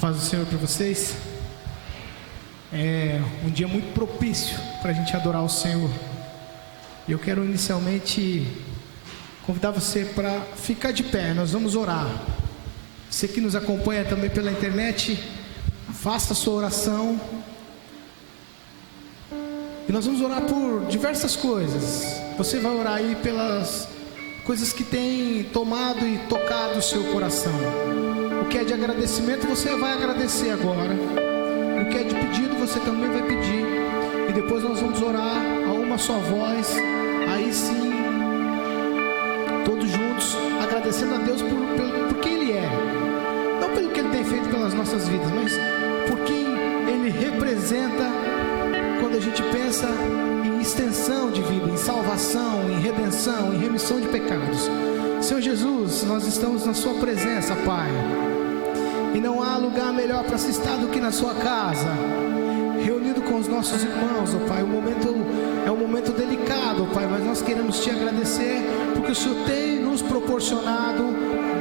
paz do Senhor para vocês. É um dia muito propício para a gente adorar o Senhor. Eu quero inicialmente convidar você para ficar de pé. Nós vamos orar. Você que nos acompanha também pela internet, faça a sua oração. E nós vamos orar por diversas coisas. Você vai orar aí pelas coisas que têm tomado e tocado o seu coração. O que é de agradecimento você vai agradecer agora. O que é de pedido você também vai pedir. E depois nós vamos orar a uma só voz. Aí sim, todos juntos, agradecendo a Deus por quem Ele é. Não pelo que Ele tem feito pelas nossas vidas, mas por quem Ele representa quando a gente pensa em extensão de vida, em salvação, em redenção, em remissão de pecados. Senhor Jesus, nós estamos na Sua presença, Pai. E não há lugar melhor para se estar do que na Sua casa, reunido com os nossos irmãos, ó Pai. O momento é um momento delicado, ó Pai, mas nós queremos Te agradecer, porque o Senhor tem nos proporcionado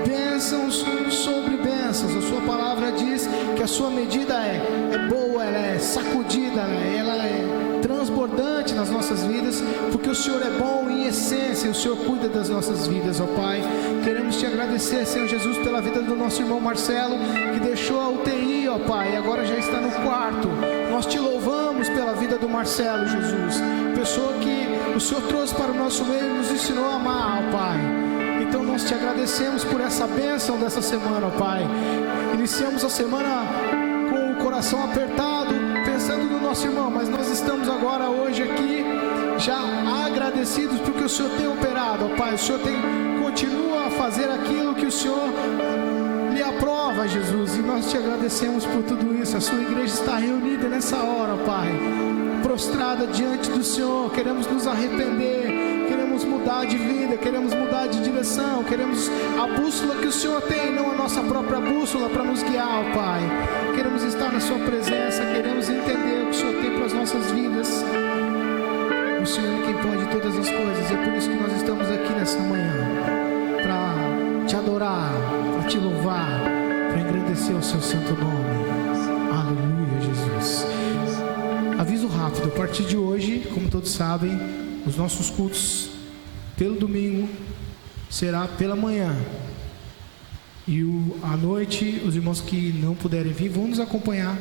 bênçãos sobre bênçãos. A Sua palavra diz que a Sua medida é boa, ela é sacudida, ela é transbordante nas nossas vidas, porque o Senhor é bom em essência, o Senhor cuida das nossas vidas, ó Pai. Queremos Te agradecer, Senhor Jesus, pela vida do nosso irmão Marcelo, que deixou a UTI, ó Pai, e agora já está no quarto. Nós Te louvamos pela vida do Marcelo, Jesus, pessoa que o Senhor trouxe para o nosso meio e nos ensinou a amar, ó Pai. Então nós Te agradecemos por essa bênção dessa semana, ó Pai. Iniciamos a semana com o coração apertado, pensando no nosso irmão, mas nós estamos agora hoje aqui já agradecidos porque o Senhor tem operado, ó Pai. O Senhor continua a fazer aquilo que o Senhor lhe aprova, Jesus, e nós Te agradecemos por tudo isso. A Sua igreja está reunida nessa hora, ó Pai, prostrada diante do Senhor. Queremos nos arrepender, queremos mudar de vida, queremos mudar de direção, queremos a bússola que o Senhor tem, não a nossa própria bússola para nos guiar, ó Pai. Queremos estar na Sua presença, queremos entender o que o Senhor tem para as nossas vidas. O Senhor é quem pode todas as coisas, e é por isso que nós estamos aqui nessa manhã, para Te adorar, para Te louvar, para engrandecer o Seu santo nome. Aleluia, Jesus. Aviso rápido: a partir de hoje, como todos sabem, os nossos cultos pelo domingo será pela manhã, e à noite os irmãos que não puderem vir vão nos acompanhar,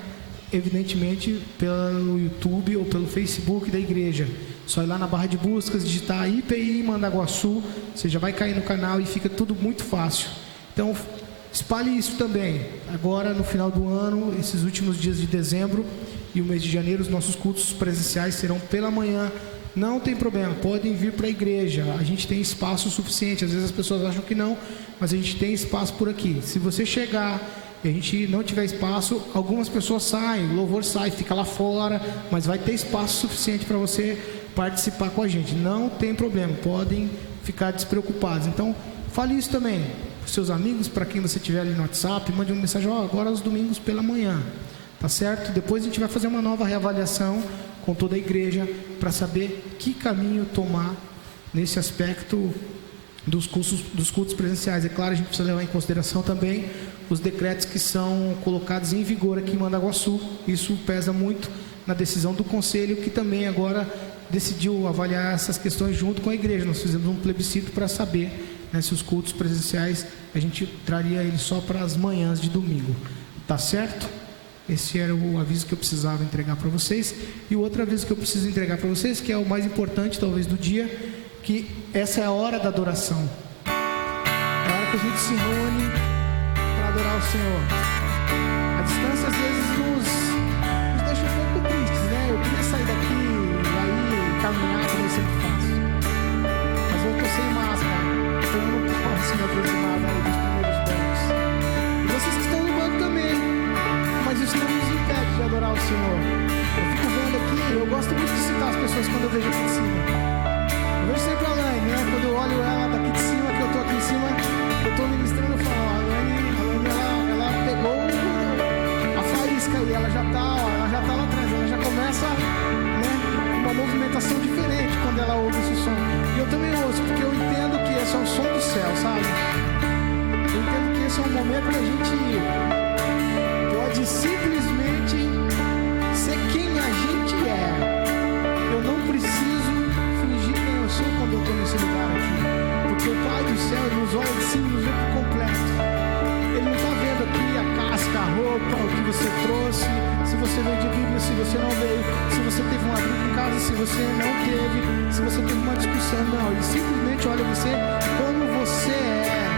evidentemente, pelo YouTube ou pelo Facebook da igreja. Só ir lá na barra de buscas, digitar IPI Mandaguaçu, você já vai cair no canal e fica tudo muito fácil. Então espalhe isso também. Agora no final do ano, esses últimos dias de dezembro e o mês de janeiro, os nossos cultos presenciais serão pela manhã. Não tem problema, podem vir para a igreja, a gente tem espaço suficiente. Às vezes as pessoas acham que não, mas a gente tem espaço por aqui. Se você chegar e a gente não tiver espaço, algumas pessoas saem, o louvor sai, fica lá fora, mas vai ter espaço suficiente para você participar com a gente. Não tem problema, podem ficar despreocupados. Então fale isso também para os seus amigos, para quem você tiver ali no WhatsApp, mande uma mensagem: agora aos domingos pela manhã, tá certo? Depois a gente vai fazer uma nova reavaliação com toda a igreja para saber que caminho tomar nesse aspecto dos cultos presenciais. É claro, a gente precisa levar em consideração também os decretos que são colocados em vigor aqui em Mandaguaçu. Isso pesa muito na decisão do conselho, que também agora decidiu avaliar essas questões junto com a igreja. Nós fizemos um plebiscito para saber, né, se os cultos presenciais a gente traria eles só para as manhãs de domingo, tá certo? Esse era o aviso que eu precisava entregar para vocês. E o outro aviso que eu preciso entregar para vocês, que é o mais importante talvez do dia, que essa é a hora da adoração. É a hora que a gente se reúne para adorar o Senhor. A distância às vezes nos deixa um pouco tristes, né? Eu queria sair daqui e aí caminhar, como eu sempre faço, mas eu estou sem máscara, então eu não posso me aproximar daí dos primeiros bancos. E vocês que estão no banco também, mas isso não nos impede de adorar o Senhor. Eu fico vendo aqui, eu gosto muito de citar as pessoas quando eu vejo aqui de cima. Eu vejo sempre a Laine, né? Quando eu olho ela daqui de cima, que eu estou aqui em cima, eu estou ministrando, eu falo: a Laine ela pegou a faísca aí, ela já está lá atrás, ela já começa, né, uma movimentação diferente quando ela ouve esse som. E eu também ouço, porque eu entendo que esse é o som do céu, sabe? Eu entendo que esse é um momento que a gente pode de simplesmente ser quem a gente é. Eu não preciso fingir quem eu sou quando eu estou nesse lugar aqui, porque o Pai do céu nos olha de cima e nos vê por completo. Ele não está vendo aqui a casca, a roupa, o que você trouxe, se você veio de Bíblia, se você não veio, se você teve uma briga em casa, se você não teve, se você teve uma discussão. Não, ele simplesmente olha você como você é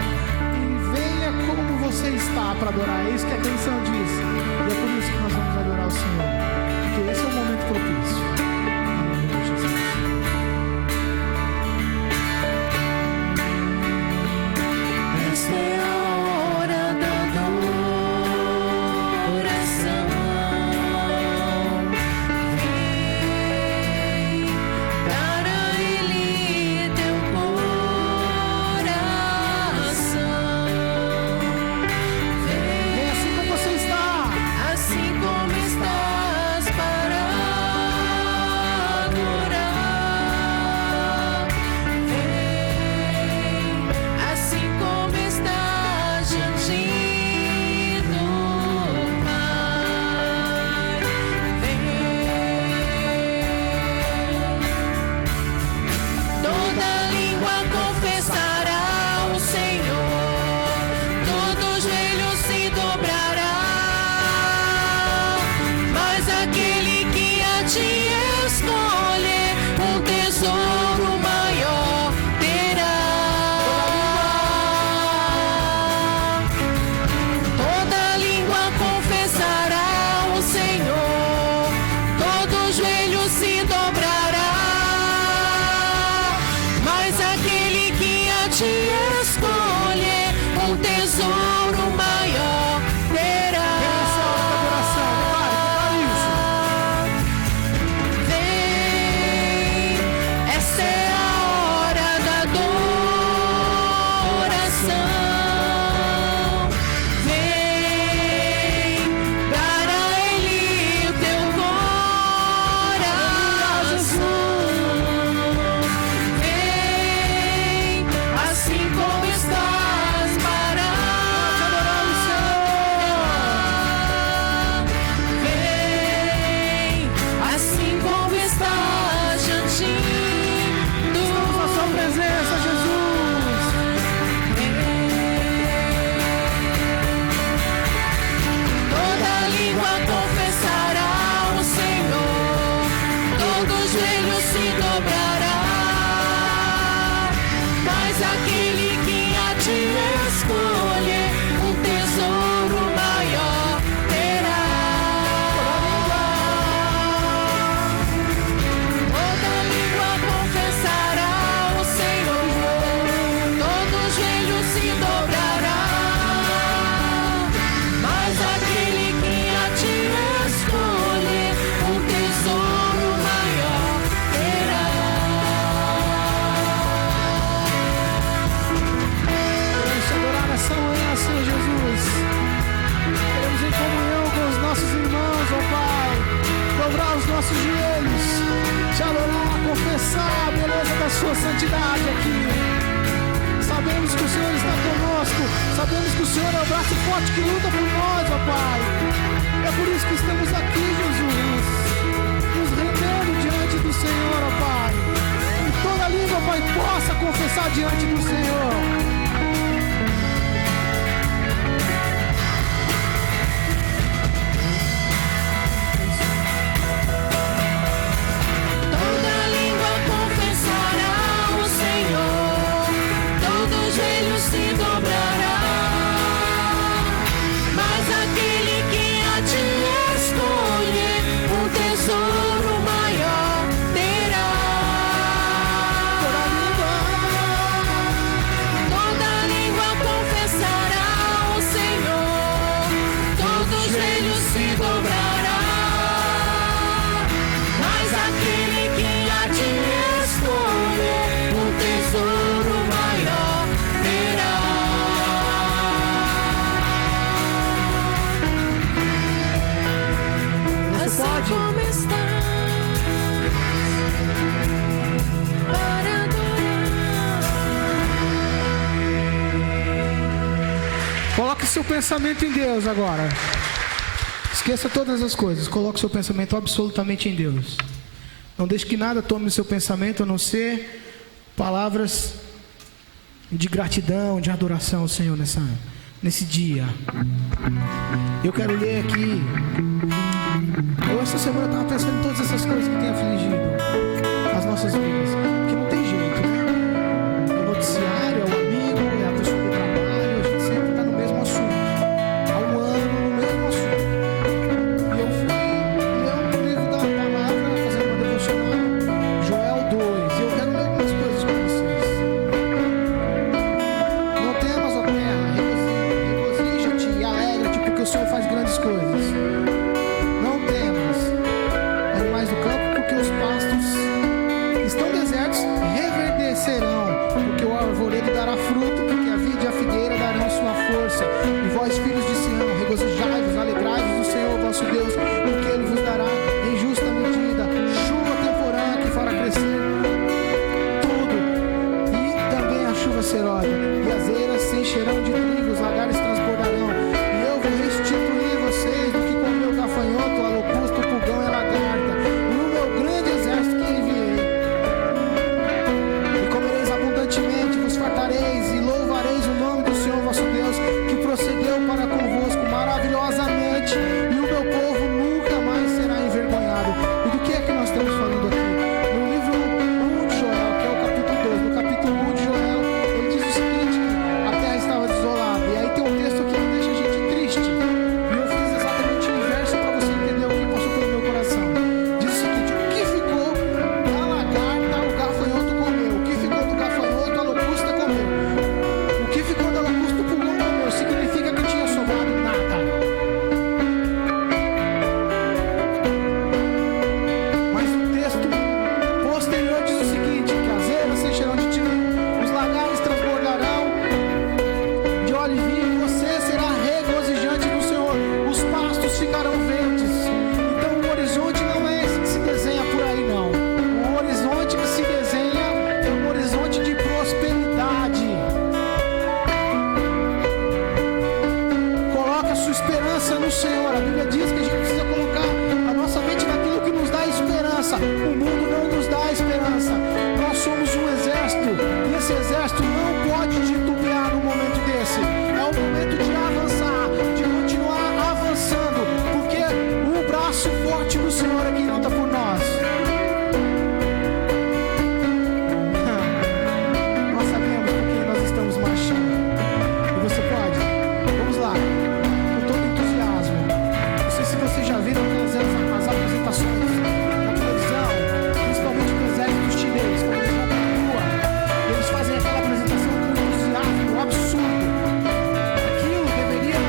e venha como você está para adorar. É isso que a canção diz, e é por isso que nós vamos adorar o Senhor, porque esse é o momento propício. Aleluia, Jesus. Esta é a hora da adoração. Vem dar a Ele teu coração. Vem assim como você está. Assim como estás para adorar. Vem, assim como estás diante do Pai. Vem, toda língua confessará o Senhor, todo joelho se dobrará, mas aquele que a ti escolher, um tesouro maior terá. Toda língua confessará o Senhor, todo joelho se dobrará, mas aquele que a ti escolher, um tesouro maior terá. Essa é a hora da adoração. Prepare isso. Vem, essa é a hora da adoração. Vem, dar a Ele o teu coração. Vem, assim como estás para Adorar o Senhor. Vem, assim como estás diante do Estamos na sua presença, Jesus. Toda língua confessará o Senhor, todo joelho se dobrará, mas aquele que a ti escolher, um tesouro maior terá. Toda língua confessará o Senhor, todo joelho se dobrará, mas aquele que a ti escolher, um tesouro maior terá. Queremos te adorar nessa manhã, Senhor Jesus. Queremos em comunhão com os nossos irmãos, ó Pai, dobrar os nossos joelhos, te adorar, confessar a beleza da sua santidade aqui. Sabemos que o Senhor está conosco, sabemos que o Senhor é o braço forte que luta por nós, ó Pai. É por isso que estamos aqui, Jesus, nos rendendo diante do Senhor, ó Pai. E toda língua, Pai, possa confessar diante do Senhor. Toda língua confessará o Senhor, todo joelho se dobrará, mas aquele que a ti escolher, um tesouro maior terá. Toda língua confessará o Senhor, todo joelho se dobrará, mas aquele que a ti escolher, um tesouro maior terá. Você Assim pode? como está para adorar. Coloque seu pensamento em Deus agora. Esqueça todas as coisas, coloque seu pensamento absolutamente em Deus. Não deixe que nada tome o seu pensamento, a não ser palavras de gratidão, de adoração ao Senhor nesse dia. Eu quero ler aqui. Essa semana eu estava pensando em todas essas coisas que têm afligido as nossas vidas, que não tem jeito, né? É o noticiário, é o amigo, é a pessoa do trabalho, a gente sempre está no mesmo assunto, há um ano no mesmo assunto. E eu fui ler um livro da palavra, fazendo uma devocional, Joel 2, e eu quero ler algumas coisas com vocês. Não temas, ó terra, regozija-te e alegra-te, porque o Senhor faz grandes coisas. Não temas, animais do campo, porque os pastos estão desertos, reverdecerão, porque o arvoredo dará fruto, porque a vide e a figueira darão sua força. E vós, filhos de Sião, regozijai-vos, alegrai-vos do Senhor vosso Deus, porque Ele vos dará em justa medida chuva temporã que fará crescer tudo, e também a chuva serôdia, e as eiras se encherão de trigo, os lagares transbordarão, e eu vou restituir vocês do que comeu o gafanhoto, a locusta, o pulgão e a lagarta, e o meu grande exército que enviei. E comereis abundantemente, vos fartareis, e louvareis o nome do Senhor vosso Deus, que procedeu para convosco maravilhosamente, e o meu povo nunca mais será envergonhado. E do que é que nós estamos falando aqui? No livro 1 de Joel, que é o capítulo 2, no capítulo 1 de Joel, ele diz o seguinte, que a terra estava desolada. E aí tem um texto que deixa a gente triste. E eu fiz exatamente o inverso para você entender o que passou pelo meu coração. Diz o seguinte: o que ficou da lagarta, o gafanhoto comeu. O que ficou do gafanhoto, a locusta comeu. O que ficou da locusta, o pulgão comeu. Significa que tinha sobrado nada. Mas o texto posterior diz o seguinte: que as eiras se encherão de trigo, os lagares transbordarão de óleo e vinho, e você será regozijante no Senhor, os pastos ficarão verdes. Então o horizonte não é esse que se desenha por aí, não. O horizonte que se desenha é um horizonte de prosperidade. Coloca a sua esperança no Senhor. A Bíblia diz que a gente precisa colocar a nossa mente naquilo que nos dá esperança. O mundo não nos dá esperança. Nós somos um exército, e esse exército não pode titubear num momento desse. É o momento de avançar, de continuar avançando, porque o braço forte do Senhor é quem luta por nós. Nós sabemos por quem nós estamos marchando. E você pode? Vamos lá, com todo entusiasmo. Não sei se vocês já viram as apresentações na televisão, principalmente do exército chinês, quando eles vão para a rua, eles fazem aquela apresentação com um entusiasmo absurdo. Aquilo deveria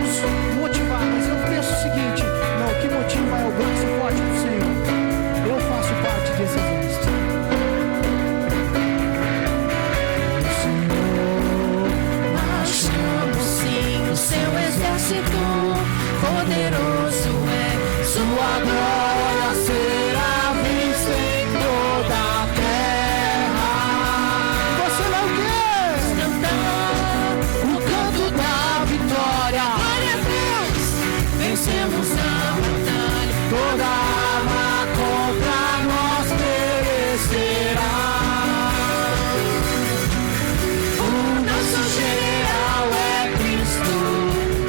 nos motivar, mas eu penso o seguinte: não, o que motiva é o braço forte do Senhor. Eu faço parte desse exército. Marchamos sim, o seu exército poderoso é, sua glória será vista em toda a terra. Você não quer? Cantar o canto da vitória. Glória a Deus, vencemos a batalha. Toda arma contra nós perecerá. O nosso general é Cristo,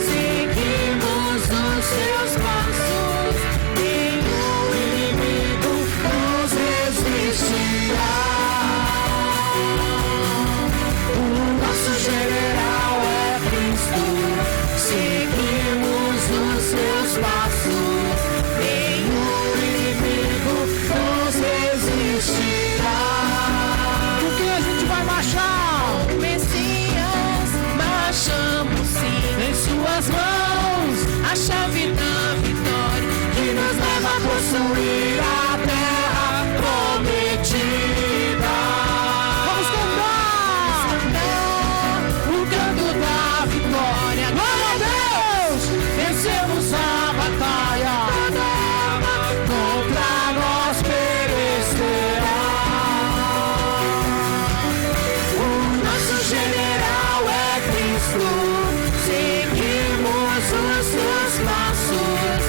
seguimos os seus passos, nenhum inimigo nos resistirá. O nosso general é Cristo, seguimos os seus passos, nenhum inimigo nos resistirá. Por que a gente vai marchar? Messias, marchamos sim, em suas mãos a chave da vitória, que nos leva a possuir a terra prometida. Vamos cantar! O canto da vitória. Glória a Deus, vencemos a batalha. Toda arma contra nós perecerá. O nosso general é Cristo, seguimos os seus passos,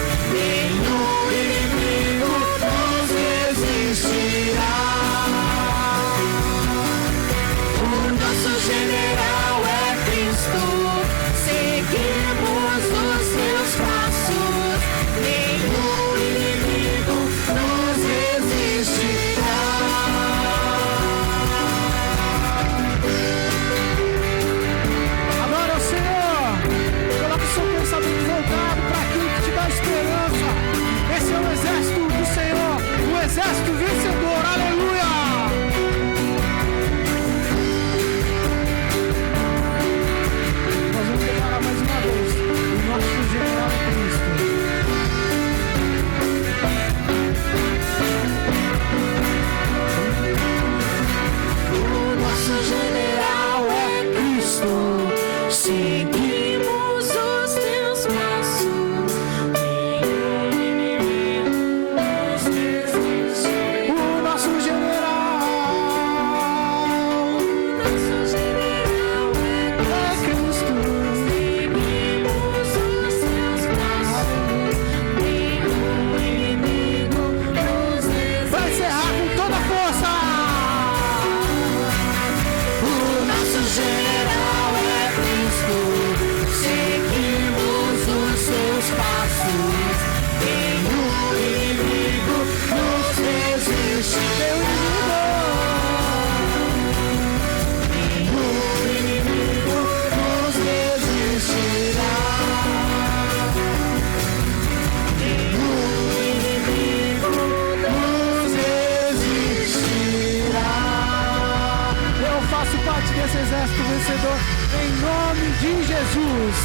faço parte desse exército vencedor, em nome de Jesus.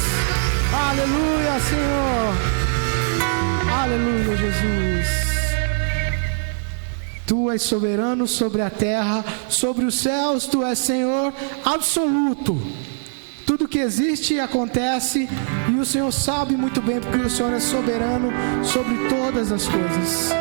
Aleluia, Senhor. Aleluia, Jesus. Tu és soberano sobre a terra, sobre os céus, tu és Senhor absoluto. Tudo que existe acontece e o Senhor sabe muito bem, porque o Senhor é soberano sobre todas as coisas.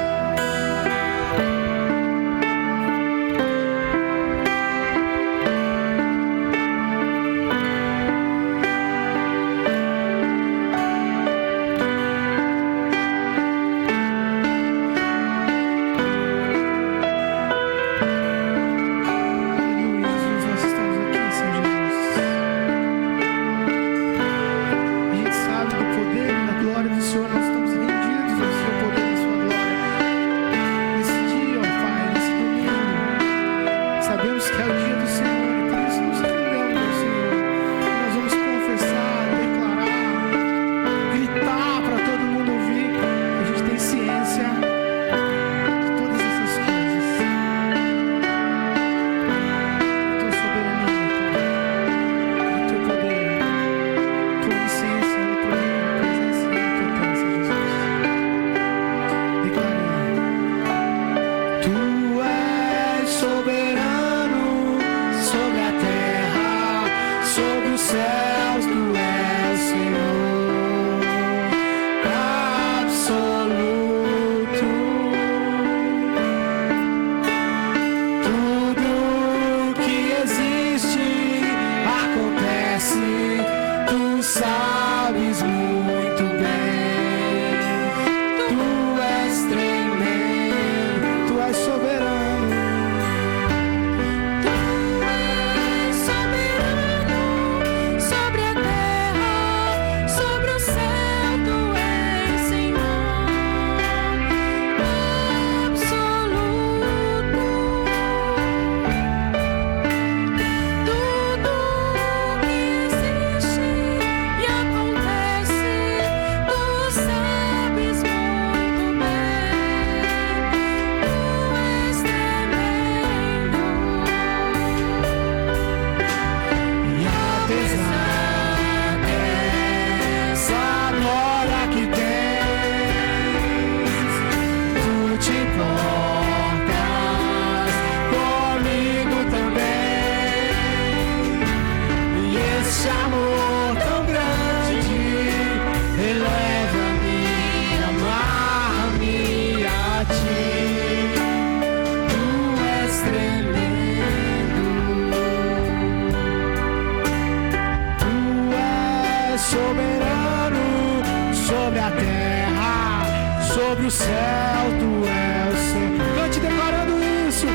sobre o céu, tu és o Senhor. Cante declarando isso.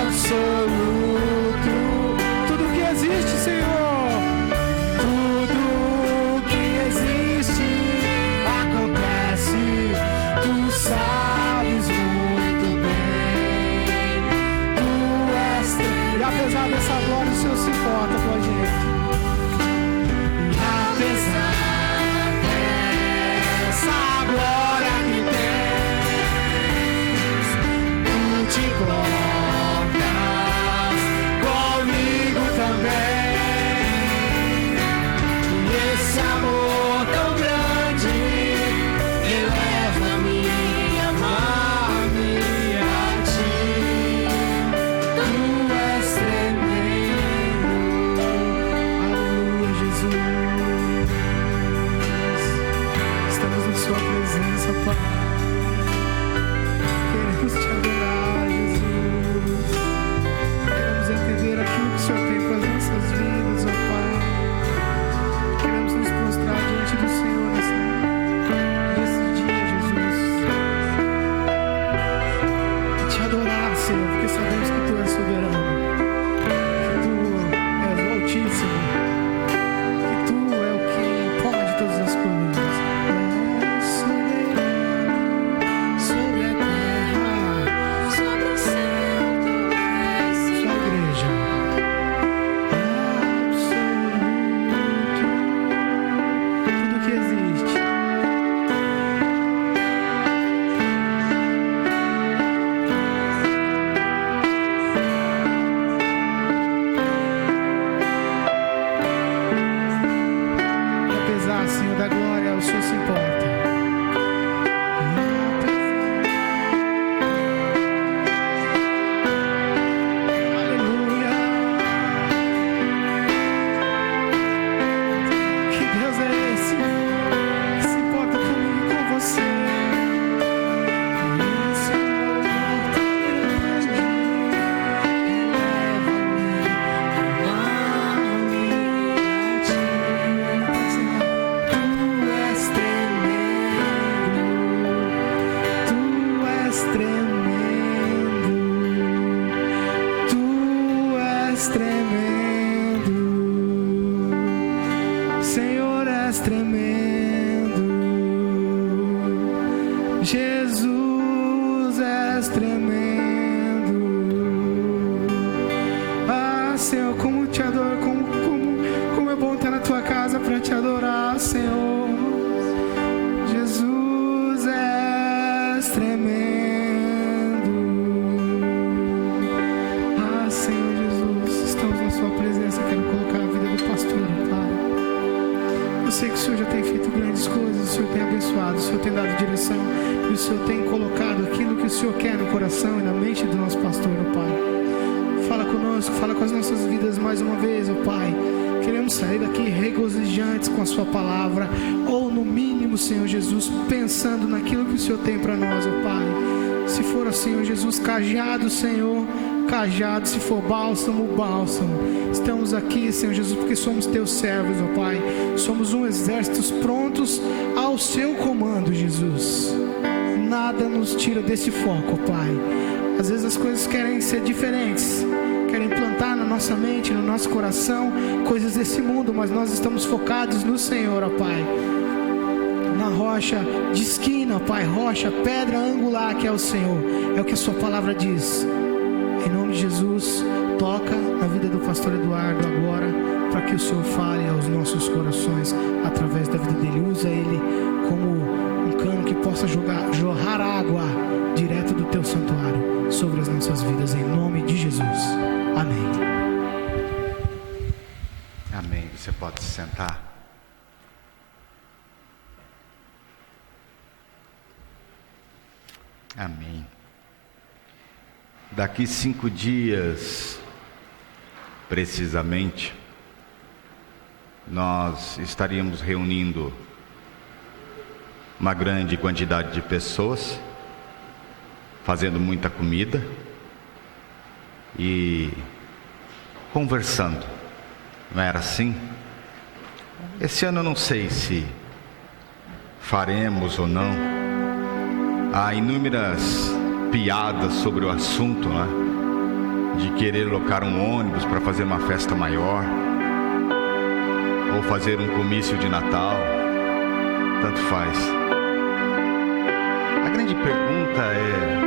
Absoluto. Tudo que existe, Senhor. Tudo que existe acontece. Tu sabes muito bem. Tu és Deus. E apesar dessa glória, o Senhor se importa com a gente. E apesar dessa glória que tens, tu te importas comigo também. E esse amor tão grande eleva-me a amar-me a ti. Tu és tremendo. Aleluia, Jesus. Estamos em sua presença, Pai. Queremos te adorar, Jesus. Queremos entender aquilo que o Senhor tem para as nossas vidas, ó Pai. Queremos nos prostrar diante do Senhor nesse dia, Jesus. E te adorar, Senhor, porque sabemos que Tu és soberano, que Tu és o Altíssimo, que Tu é o que pode todas as coisas. És soberano sobre a terra, Sobre o céu, tu és sua Senhor. igreja. Absoluto. Tudo que existe. és tremendo, Senhor, és tremendo, Jesus, és tremendo. Ah, Senhor, como te adoro, como é bom estar na tua casa para te adorar, Senhor. Jesus, és tremendo. Ah, Senhor Jesus, estamos na sua presença. Quero colocar a vida do pastor, Pai. Eu sei que o Senhor já tem feito grandes coisas, o Senhor tem abençoado, o Senhor tem dado direção, e o Senhor tem colocado aquilo que o Senhor quer no coração e na mente do nosso pastor, Pai. Fala conosco, fala com as nossas vidas mais uma vez, Pai. Queremos sair daqui regozijantes com a sua palavra, ou no mínimo, Senhor Jesus, pensando naquilo que o Senhor tem para nós, Pai. Se for assim, Senhor Jesus, cajado, Senhor, cajado, se for bálsamo, bálsamo. Estamos aqui, Senhor Jesus, porque somos teus servos, ó Pai. Somos um exército prontos ao seu comando, Jesus. Nada nos tira desse foco, ó Pai. Às vezes as coisas querem ser diferentes, querem plantar na nossa mente, no nosso coração, coisas desse mundo, mas nós estamos focados no Senhor, ó Pai. Na rocha de esquina, ó Pai, rocha, pedra angular que é o Senhor. É o que a sua palavra diz. Em nome de Jesus, toca na vida do pastor Eduardo agora, para que o Senhor fale aos nossos corações através da vida dele. Usa ele como um cano que possa jorrar água direto do teu santuário sobre as nossas vidas, em nome de Jesus. Amém. Amém. Você pode se sentar. Amém. Daqui 5 dias, precisamente, nós estaríamos reunindo uma grande quantidade de pessoas, fazendo muita comida e conversando. Não era assim? Esse ano eu não sei se faremos ou não. Há inúmeras piadas sobre o assunto, né? De querer locar um ônibus para fazer uma festa maior, ou fazer um comício de Natal, tanto faz. A grande pergunta é: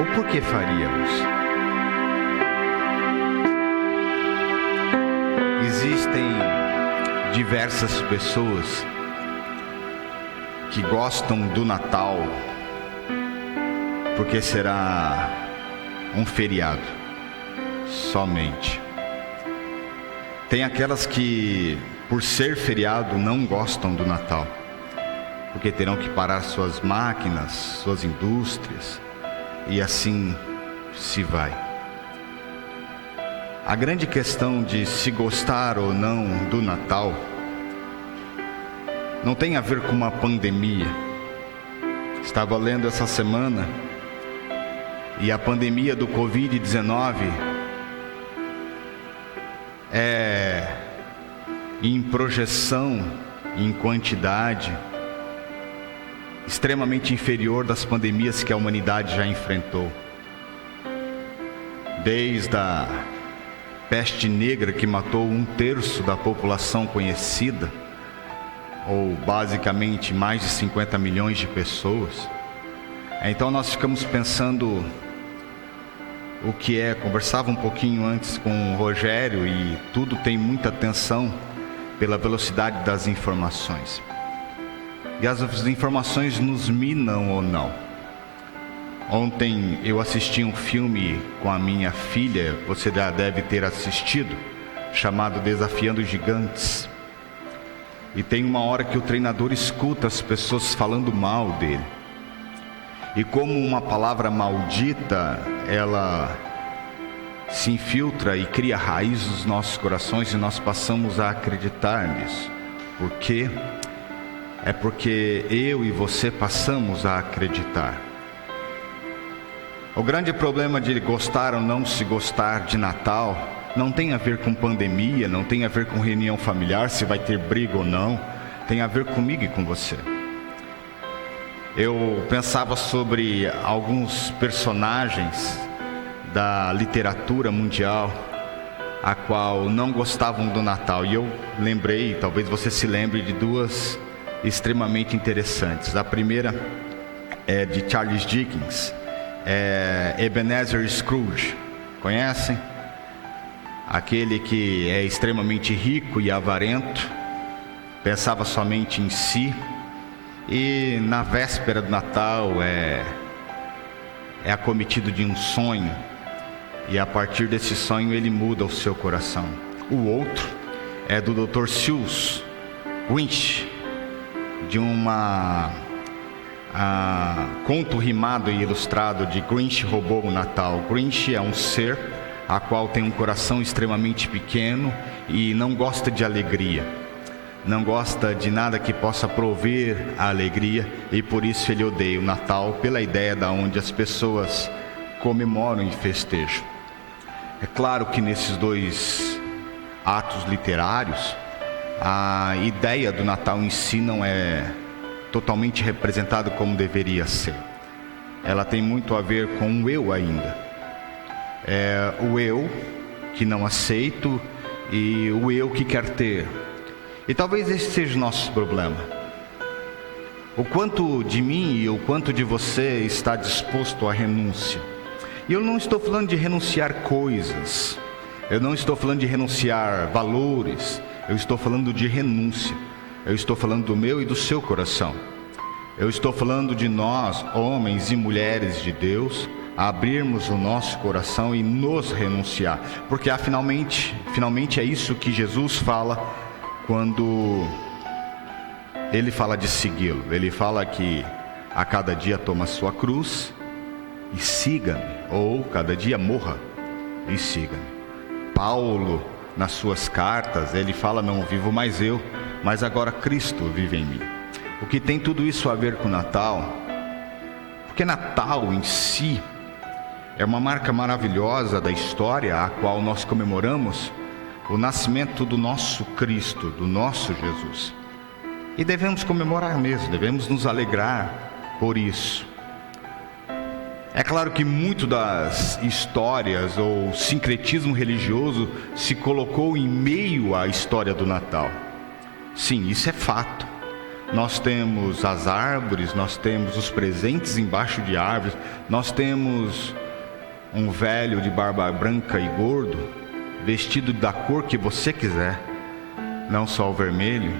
o porquê faríamos? Existem diversas pessoas que gostam do Natal porque será um feriado somente. Tem aquelas que, por ser feriado, não gostam do Natal, porque terão que parar suas máquinas, suas indústrias, e assim se vai. A grande questão de se gostar ou não do Natal não tem a ver com uma pandemia. Estava lendo essa semana, e a pandemia do Covid-19 é, em projeção, em quantidade, extremamente inferior das pandemias que a humanidade já enfrentou. Desde a peste negra, que matou 1/3 da população conhecida, ou basicamente mais de 50 milhões de pessoas. Então nós ficamos pensando o que é, conversava um pouquinho antes com o Rogério, e tudo tem muita atenção pela velocidade das informações. E as informações nos minam ou não. Ontem eu assisti um filme com a minha filha, você já deve ter assistido, chamado Desafiando Gigantes. E tem uma hora que o treinador escuta as pessoas falando mal dele. E como uma palavra maldita, ela se infiltra e cria raiz nos nossos corações, e nós passamos a acreditar nisso. Por quê? É porque eu e você passamos a acreditar. O grande problema de gostar ou não se gostar de Natal não tem a ver com pandemia, não tem a ver com reunião familiar, se vai ter briga ou não, tem a ver comigo e com você. Eu pensava sobre alguns personagens da literatura mundial, a qual não gostavam do Natal. E eu lembrei, talvez você se lembre, de duas extremamente interessantes. A primeira é de Charles Dickens, Ebenezer Scrooge. Conhecem? Aquele que é extremamente rico e avarento, pensava somente em si, e na véspera do Natal é acometido de um sonho, e a partir desse sonho ele muda o seu coração. O outro é do Dr. Seuss Grinch, de conto rimado e ilustrado de Grinch Roubou o Natal. Grinch é um ser a qual tem um coração extremamente pequeno e não gosta de alegria, não gosta de nada que possa prover a alegria, e por isso ele odeia o Natal, pela ideia da onde as pessoas comemoram e festejam. É claro que nesses dois atos literários, a ideia do Natal em si não é totalmente representada como deveria ser. Ela tem muito a ver com o eu ainda. É o eu que não aceito e o eu que quer ter. E talvez esse seja o nosso problema. O quanto de mim e o quanto de você está disposto à renúncia. E eu não estou falando de renunciar coisas, eu não estou falando de renunciar valores, eu estou falando de renúncia. Eu estou falando do meu e do seu coração. Eu estou falando de nós, homens e mulheres de Deus, abrirmos o nosso coração e nos renunciar, porque finalmente é isso que Jesus fala quando ele fala de segui-lo. Ele fala que a cada dia toma a sua cruz e siga-me, ou cada dia morra e siga-me. Paulo, nas suas cartas, ele fala: não vivo mais eu, mas agora Cristo vive em mim. O que tem tudo isso a ver com o Natal? Porque Natal em si é uma marca maravilhosa da história, a qual nós comemoramos o nascimento do nosso Cristo, do nosso Jesus. E devemos comemorar mesmo, devemos nos alegrar por isso. É claro que muito das histórias ou sincretismo religioso se colocou em meio à história do Natal. Sim, isso é fato. Nós temos as árvores, nós temos os presentes embaixo de árvores, nós temos um velho de barba branca e gordo, vestido da cor que você quiser, não só o vermelho,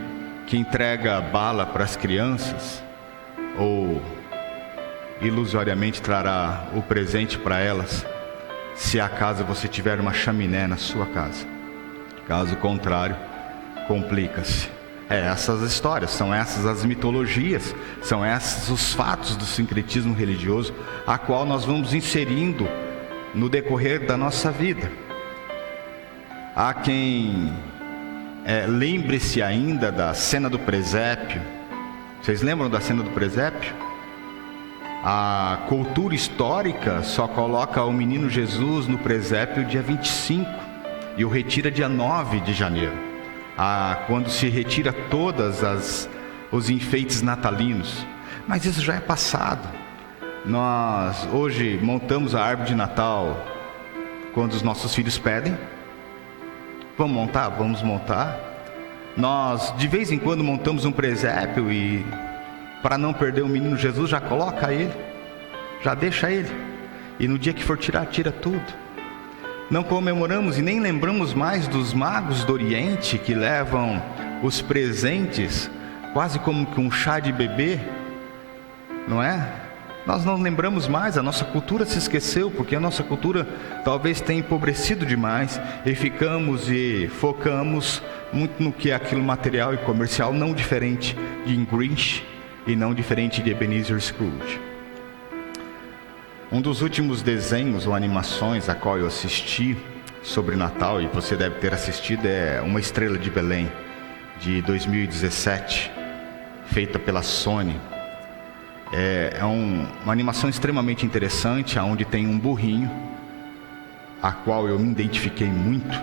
que entrega bala para as crianças, ou ilusoriamente trará o presente para elas, se acaso você tiver uma chaminé na sua casa. Caso contrário, complica-se. Essas histórias, são essas as mitologias, são esses os fatos do sincretismo religioso, a qual nós vamos inserindo no decorrer da nossa vida. Há quem lembre-se ainda da cena do presépio. Vocês lembram da cena do presépio? A cultura histórica só coloca o menino Jesus no presépio dia 25 e o retira dia 9 de janeiro. Quando se retira os enfeites natalinos. Mas isso já é passado. Nós hoje montamos a árvore de Natal quando os nossos filhos pedem. Vamos montar? Vamos montar. Nós de vez em quando montamos um presépio e, para não perder o menino Jesus, já coloca ele, já deixa ele, e no dia que for tirar, tira tudo. Não comemoramos e nem lembramos mais dos magos do Oriente que levam os presentes quase como que um chá de bebê, não é? Nós não lembramos mais, a nossa cultura se esqueceu, porque a nossa cultura talvez tenha empobrecido demais e ficamos e focamos muito no que é aquilo material e comercial, não diferente de Grinch e não diferente de Ebenezer Scrooge. Um dos últimos desenhos ou animações a qual eu assisti sobre Natal, e você deve ter assistido, é Uma Estrela de Belém, de 2017, feita pela Sony. É uma animação extremamente interessante, onde tem um burrinho, a qual eu me identifiquei muito,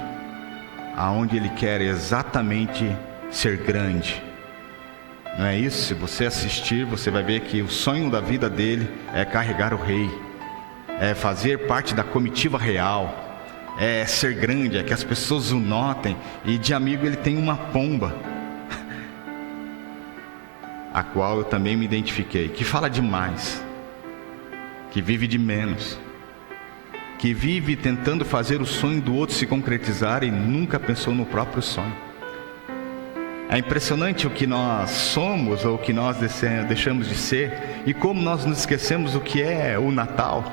aonde ele quer exatamente ser grande. Não é isso? Se você assistir, você vai ver que o sonho da vida dele é carregar o rei. é fazer parte da comitiva real, é ser grande, é que as pessoas o notem. E de amigo ele tem uma pomba, a qual eu também me identifiquei, que fala demais, que vive de menos, que vive tentando fazer o sonho do outro se concretizar e nunca pensou no próprio sonho. É impressionante o que nós somos ou o que nós deixamos de ser, e como nós nos esquecemos o que é o Natal.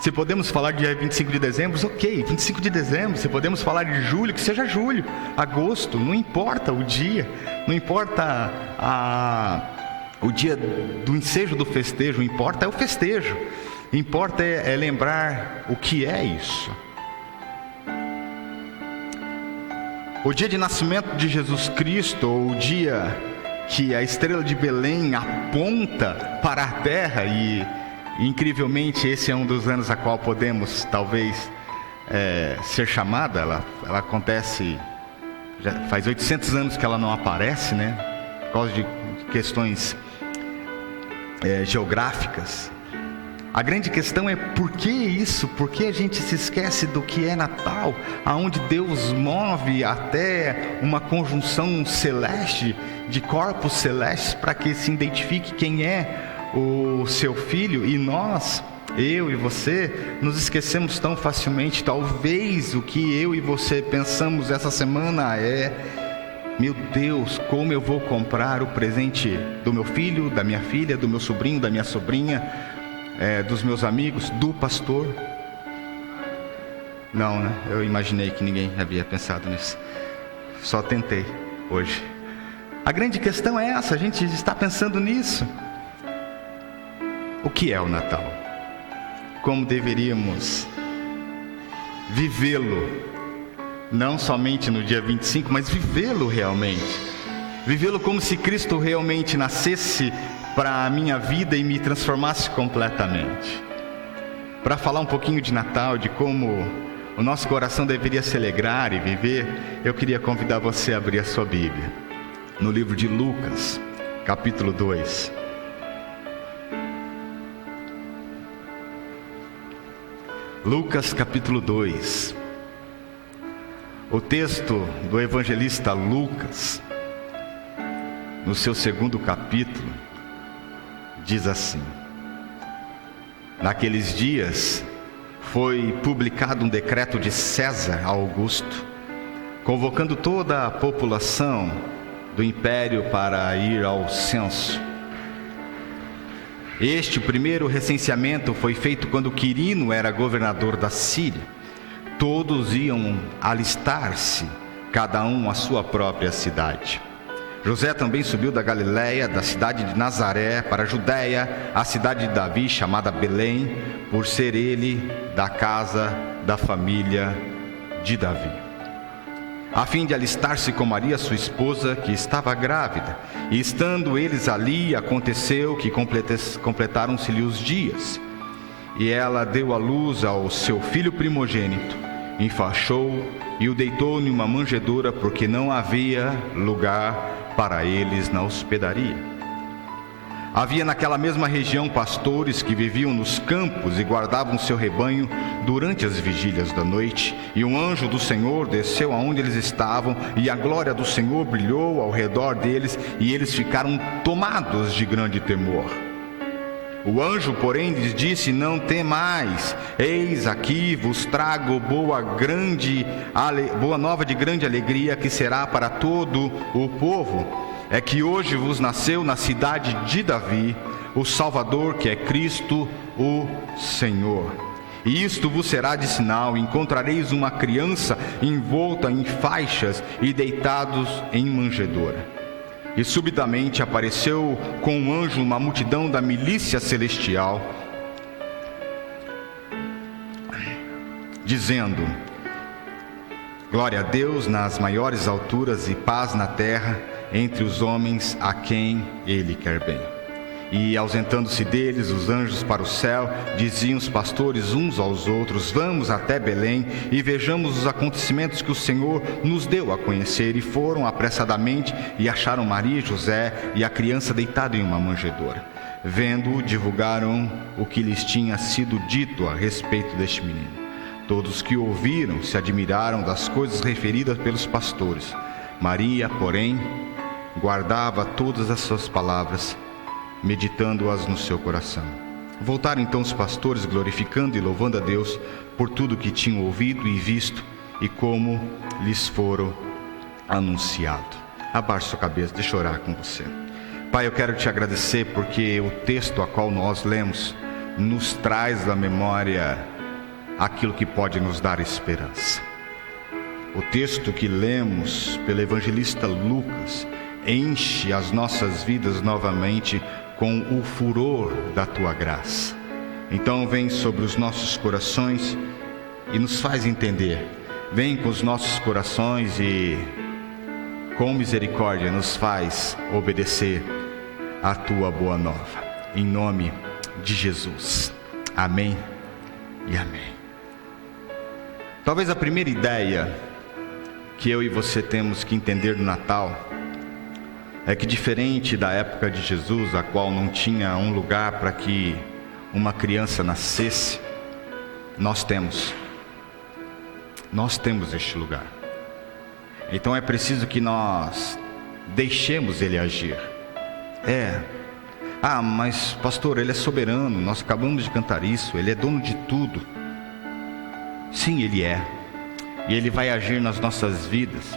Se podemos falar de dia 25 de dezembro, ok, 25 de dezembro. Se podemos falar de julho, que seja julho, agosto, não importa o dia, não importa o dia do ensejo do festejo, importa é o festejo, importa é lembrar o que é isso. O dia de nascimento de Jesus Cristo, ou o dia que a estrela de Belém aponta para a terra, e incrivelmente esse é um dos anos a qual podemos talvez ser chamada. Ela acontece, já faz 800 anos que ela não aparece, né? Por causa de questões geográficas. A grande questão é por que isso? Por que a gente se esquece do que é Natal, aonde Deus move até uma conjunção celeste, de corpos celestes, para que se identifique quem é o seu filho, e nós, eu e você, nos esquecemos tão facilmente. Talvez o que eu e você pensamos essa semana é: meu Deus, como eu vou comprar o presente do meu filho, da minha filha, do meu sobrinho, da minha sobrinha, dos meus amigos, do pastor? Não, né? Eu imaginei que ninguém havia pensado nisso. Só tentei hoje. A grande questão é essa, a gente está pensando nisso. O que é o Natal? Como deveríamos vivê-lo? Não somente no dia 25, mas vivê-lo realmente. Vivê-lo como se Cristo realmente nascesse para a minha vida e me transformasse completamente. Para falar um pouquinho de Natal, de como o nosso coração deveria se alegrar e viver, eu queria convidar você a abrir a sua Bíblia no livro de Lucas, capítulo 2. Lucas capítulo 2. O texto do evangelista Lucas, no seu segundo capítulo, diz assim: naqueles dias foi publicado um decreto de César Augusto, convocando toda a população do império para ir ao censo. Este primeiro recenseamento foi feito quando Quirino era governador da Síria. Todos iam alistar-se, cada um à sua própria cidade. José também subiu da Galiléia, da cidade de Nazaré, para a Judéia, a cidade de Davi, chamada Belém, por ser ele da casa da família de Davi, a fim de alistar-se com Maria, sua esposa, que estava grávida. E estando eles ali, aconteceu que completaram-se-lhe os dias. E ela deu à luz ao seu filho primogênito, enfaixou e o deitou em uma manjedoura, porque não havia lugar para eles na hospedaria. Havia naquela mesma região pastores que viviam nos campos e guardavam seu rebanho durante as vigílias da noite. E um anjo do Senhor desceu aonde eles estavam, e a glória do Senhor brilhou ao redor deles, e eles ficaram tomados de grande temor. O anjo, porém, lhes disse: não temais, eis aqui vos trago boa nova de grande alegria, que será para todo o povo. É que hoje vos nasceu na cidade de Davi o Salvador, que é Cristo o Senhor. E isto vos será de sinal: encontrareis uma criança envolta em faixas e deitados em manjedoura. E subitamente apareceu com um anjo uma multidão da milícia celestial, dizendo: glória a Deus nas maiores alturas e paz na terra entre os homens a quem Ele quer bem. E ausentando-se deles os anjos para o céu, diziam os pastores uns aos outros: vamos até Belém e vejamos os acontecimentos que o Senhor nos deu a conhecer. E foram apressadamente e acharam Maria e José e a criança deitado em uma manjedoura. Vendo-o, divulgaram o que lhes tinha sido dito a respeito deste menino. Todos que ouviram se admiraram das coisas referidas pelos pastores. Maria, porém, guardava todas as suas palavras, meditando-as no seu coração. Voltaram então os pastores, glorificando e louvando a Deus por tudo que tinham ouvido e visto e como lhes foram anunciado. Abaixe sua cabeça, deixa eu orar com você. Pai, eu quero te agradecer porque o texto a qual nós lemos nos traz à memória aquilo que pode nos dar esperança. O texto que lemos pelo evangelista Lucas enche as nossas vidas novamente com o furor da tua graça. Então vem sobre os nossos corações e nos faz entender. Vem com os nossos corações e com misericórdia nos faz obedecer a tua boa nova. Em nome de Jesus. Amém e amém. Talvez a primeira ideia que eu e você temos que entender do Natal é que, diferente da época de Jesus, a qual não tinha um lugar para que uma criança nascesse, nós temos este lugar. Então é preciso que nós deixemos ele agir. Mas pastor, ele é soberano, nós acabamos de cantar isso, ele é dono de tudo. Sim, ele é. E ele vai agir nas nossas vidas.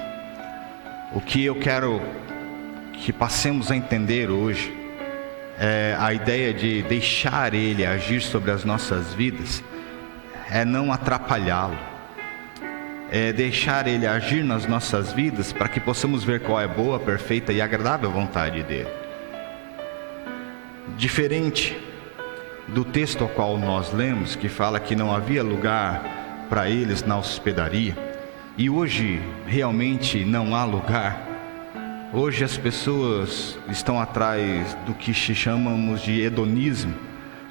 O que eu quero que passemos a entender hoje é a ideia de deixar ele agir sobre as nossas vidas, é não atrapalhá-lo, é deixar ele agir nas nossas vidas para que possamos ver qual é boa, perfeita e agradável vontade dele. Diferente do texto ao qual nós lemos, que fala que não havia lugar para eles na hospedaria, e hoje realmente não há lugar. Hoje as pessoas estão atrás do que chamamos de hedonismo,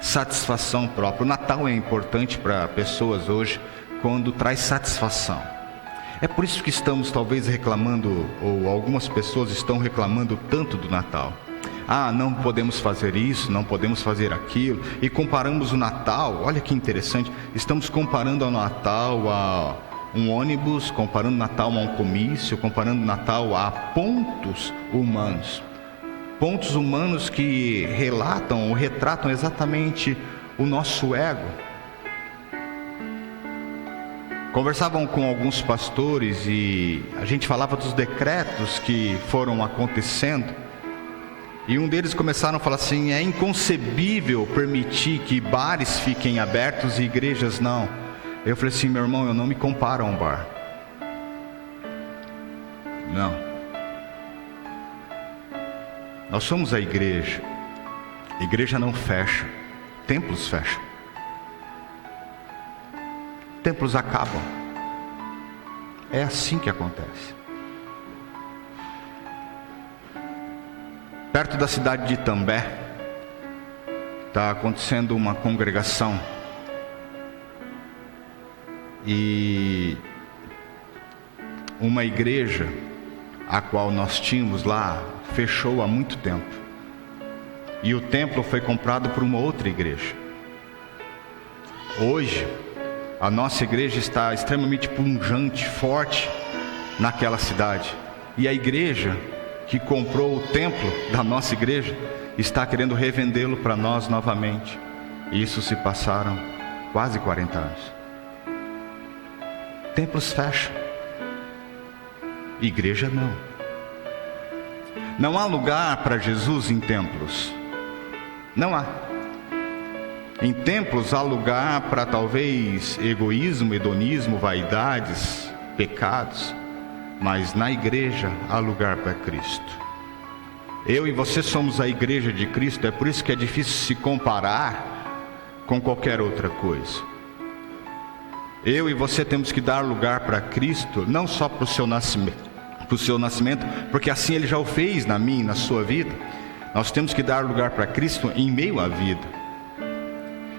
satisfação própria. O Natal é importante para pessoas hoje quando traz satisfação. É por isso que estamos talvez reclamando, ou algumas pessoas estão reclamando tanto do Natal. Não podemos fazer isso, não podemos fazer aquilo, e comparamos o Natal. Olha que interessante, estamos comparando o Natal a um ônibus, comparando o Natal a um comício, comparando o Natal a pontos humanos que relatam ou retratam exatamente o nosso ego. Conversavam com alguns pastores e a gente falava dos decretos que foram acontecendo. E um deles começaram a falar assim: é inconcebível permitir que bares fiquem abertos e igrejas não. Eu falei assim: meu irmão, eu não me comparo a um bar. Não. Nós somos a igreja. A igreja não fecha. Templos fecham. Templos acabam. É assim que acontece. Perto da cidade de Itambé, está acontecendo uma congregação. E uma igreja, a qual nós tínhamos lá, fechou há muito tempo. E o templo foi comprado por uma outra igreja. Hoje, a nossa igreja está extremamente pujante, forte naquela cidade. E a igreja que comprou o templo da nossa igreja está querendo revendê-lo para nós novamente. E isso se passaram quase 40 anos. Templos fecham, igreja não. Não há lugar para Jesus em templos. Não há. Em templos há lugar para talvez egoísmo, hedonismo, vaidades, pecados. Mas na igreja há lugar para Cristo. Eu e você somos a igreja de Cristo. É por isso que é difícil se comparar com qualquer outra coisa. Eu e você temos que dar lugar para Cristo, não só para o seu nascimento, porque assim Ele já o fez na minha e na sua vida. Nós temos que dar lugar para Cristo em meio à vida.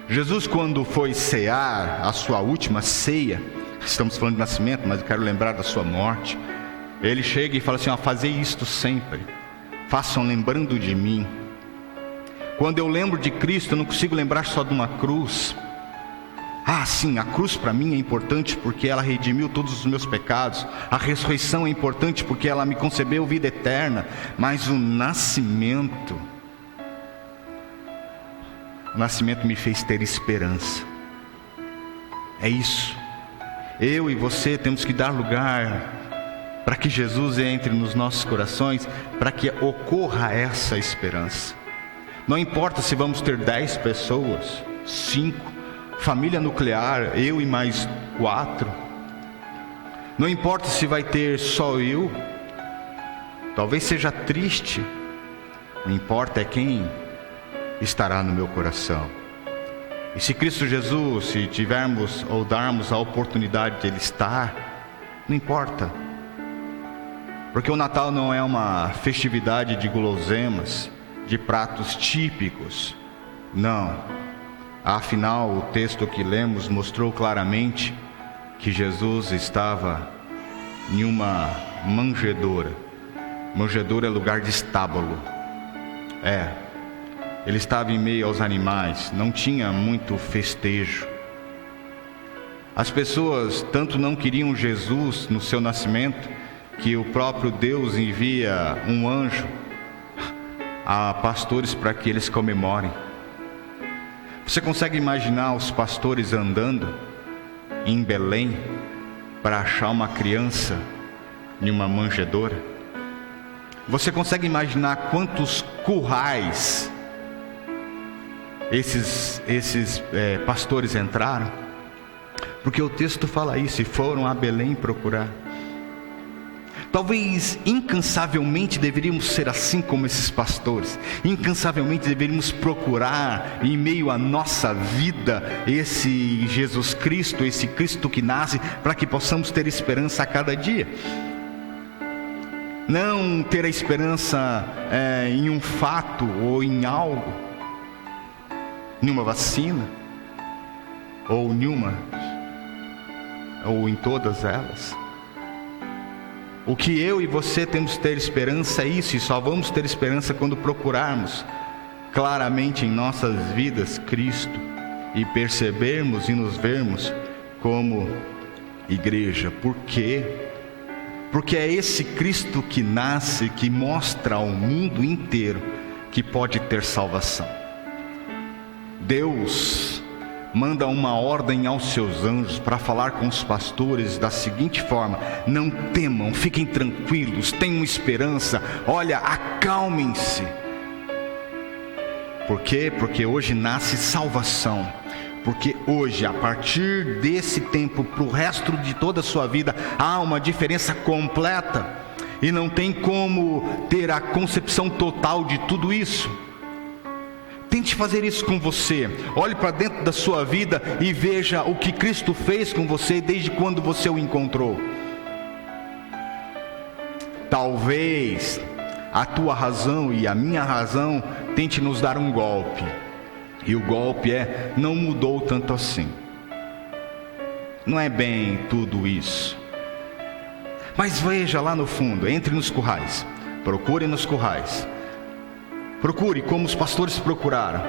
Jesus, quando foi cear a sua última ceia, estamos falando de nascimento, mas eu quero lembrar da sua morte. Ele chega e fala assim: fazei isto sempre, façam lembrando de mim. Quando eu lembro de Cristo, eu não consigo lembrar só de uma cruz. Sim, a cruz para mim é importante porque ela redimiu todos os meus pecados. A ressurreição é importante porque ela me concebeu vida eterna. Mas o nascimento me fez ter esperança. É isso. Eu e você temos que dar lugar para que Jesus entre nos nossos corações, para que ocorra essa esperança. Não importa se vamos ter 10 pessoas, 5, família nuclear, eu e mais 4. Não importa se vai ter só eu. Talvez seja triste. Não importa é quem estará no meu coração. E se Cristo Jesus, se tivermos ou darmos a oportunidade de Ele estar, não importa. Porque o Natal não é uma festividade de guloseimas, de pratos típicos. Não. Afinal, o texto que lemos mostrou claramente que Jesus estava em uma manjedoura. Manjedoura é lugar de estábulo. Ele estava em meio aos animais, não tinha muito festejo. As pessoas tanto não queriam Jesus no seu nascimento, que o próprio Deus envia um anjo a pastores para que eles comemorem. Você consegue imaginar os pastores andando em Belém para achar uma criança em uma manjedoura? Você consegue imaginar quantos currais esses pastores entraram? Porque o texto fala isso, e foram a Belém procurar. Talvez incansavelmente deveríamos ser assim como esses pastores. Incansavelmente deveríamos procurar em meio à nossa vida esse Jesus Cristo, esse Cristo que nasce, para que possamos ter esperança a cada dia. Não ter a esperança em um fato ou em algo, em uma vacina, ou em todas elas. O que eu e você temos que ter esperança é isso, e só vamos ter esperança quando procurarmos claramente em nossas vidas Cristo e percebermos e nos vermos como igreja. Por quê? Porque é esse Cristo que nasce, que mostra ao mundo inteiro que pode ter salvação. Deus manda uma ordem aos seus anjos para falar com os pastores da seguinte forma: não temam, fiquem tranquilos, tenham esperança, olha, acalmem-se. Por quê? Porque hoje nasce salvação. Porque hoje, a partir desse tempo, para o resto de toda a sua vida, há uma diferença completa. E não tem como ter a concepção total de tudo isso. Tente fazer isso com você. Olhe para dentro da sua vida e veja o que Cristo fez com você desde quando você o encontrou. Talvez a tua razão e a minha razão tente nos dar um golpe. E o golpe não mudou tanto assim. Não é bem tudo isso. Mas veja lá no fundo, entre nos currais. Procure nos currais. Procure como os pastores procuraram.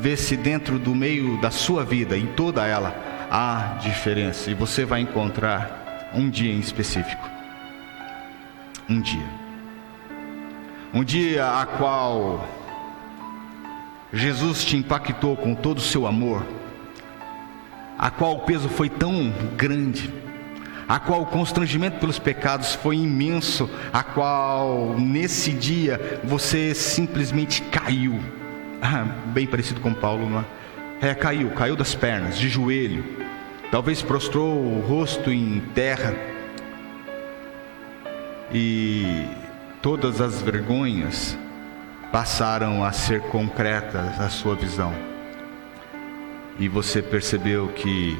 Vê se dentro do meio da sua vida, em toda ela, há diferença. E você vai encontrar um dia em específico. Um dia. Um dia a qual Jesus te impactou com todo o seu amor. A qual o peso foi tão grande. A qual o constrangimento pelos pecados foi imenso, a qual nesse dia você simplesmente caiu, bem parecido com Paulo, não é? Caiu das pernas, de joelho, talvez prostrou o rosto em terra, e todas as vergonhas passaram a ser concretas na sua visão, e você percebeu que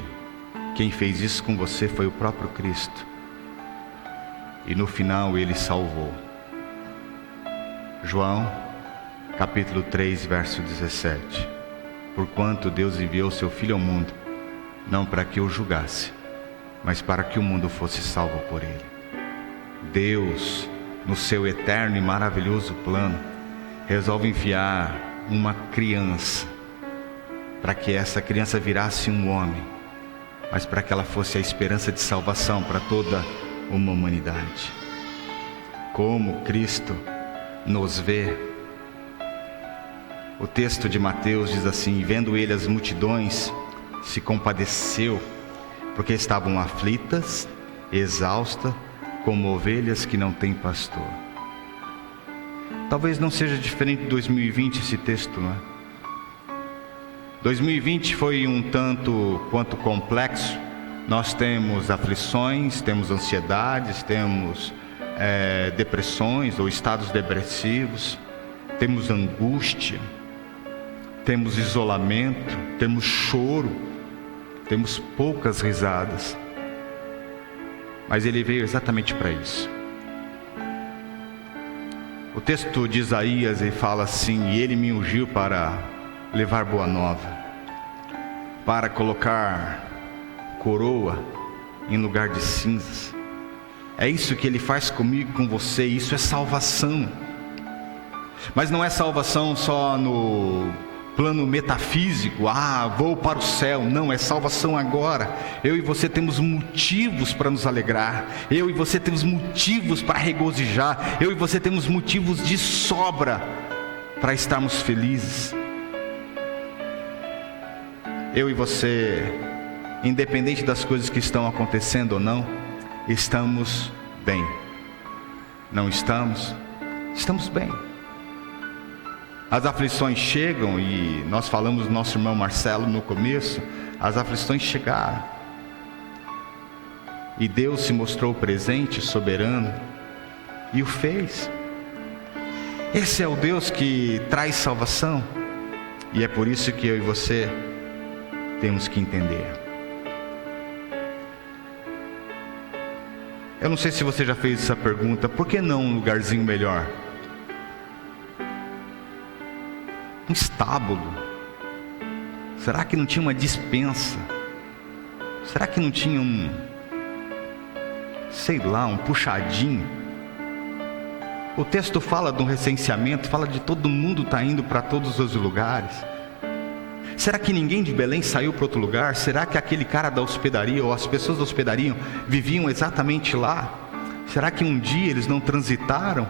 quem fez isso com você foi o próprio Cristo. E no final Ele salvou. João, capítulo 3, verso 17. Porquanto Deus enviou seu Filho ao mundo, não para que o julgasse, mas para que o mundo fosse salvo por Ele. Deus, no seu eterno e maravilhoso plano, resolve enviar uma criança, para que essa criança virasse um homem, mas para que ela fosse a esperança de salvação para toda uma humanidade. Como Cristo nos vê. O texto de Mateus diz assim: vendo ele as multidões, se compadeceu, porque estavam aflitas, exaustas, como ovelhas que não têm pastor. Talvez não seja diferente de 2020 esse texto, não é? 2020 foi um tanto quanto complexo. Nós temos aflições, temos ansiedades, temos depressões ou estados depressivos, temos angústia, temos isolamento, temos choro, temos poucas risadas. Mas ele veio exatamente para isso. O texto de Isaías, ele fala assim: e ele me ungiu para levar boa nova, para colocar coroa em lugar de cinzas. É isso que ele faz comigo, com você. Isso é salvação. Mas não é salvação só no plano metafísico, vou para o céu. Não, é salvação agora. Eu e você temos motivos para nos alegrar. Eu e você temos motivos para regozijar. Eu e você temos motivos de sobra para estarmos felizes. Eu e você, independente das coisas que estão acontecendo ou não, estamos bem. Não estamos? Estamos bem. As aflições chegam, e nós falamos do nosso irmão Marcelo no começo. As aflições chegaram, e Deus se mostrou presente, soberano, e o fez. Esse é o Deus que traz salvação, e é por isso que eu e você temos que entender. Eu não sei se você já fez essa pergunta: por que não um lugarzinho melhor? Um estábulo? Será que não tinha uma despensa? Será que não tinha um puxadinho? O texto fala de um recenseamento, fala de todo mundo estar indo para todos os lugares. Será que ninguém de Belém saiu para outro lugar? Será que aquele cara da hospedaria, ou as pessoas da hospedaria, viviam exatamente lá? Será que um dia eles não transitaram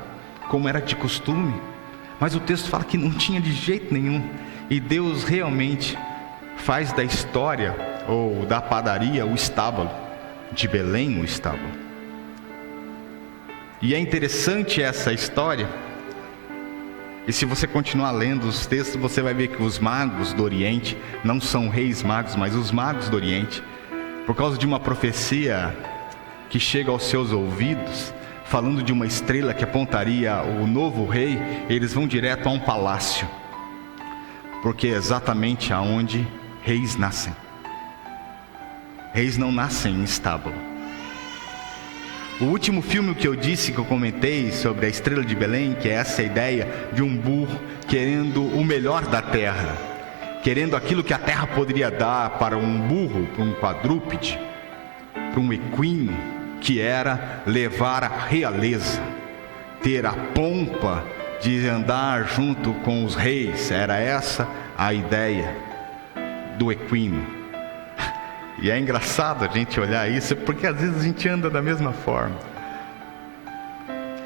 como era de costume? Mas o texto fala que não tinha de jeito nenhum. E Deus realmente faz da história, ou da padaria, o estábulo. De Belém, o estábulo. E é interessante essa história. E se você continuar lendo os textos, você vai ver que os magos do Oriente, não são reis magos, mas os magos do Oriente, por causa de uma profecia que chega aos seus ouvidos, falando de uma estrela que apontaria o novo rei, eles vão direto a um palácio, porque é exatamente aonde reis nascem. Reis não nascem em estábulo. O último filme que eu comentei sobre a estrela de Belém, que é essa ideia de um burro querendo o melhor da terra, querendo aquilo que a terra poderia dar para um burro, para um quadrúpede, para um equino, que era levar a realeza, ter a pompa de andar junto com os reis. Era essa a ideia do equino. E é engraçado a gente olhar isso, porque às vezes a gente anda da mesma forma.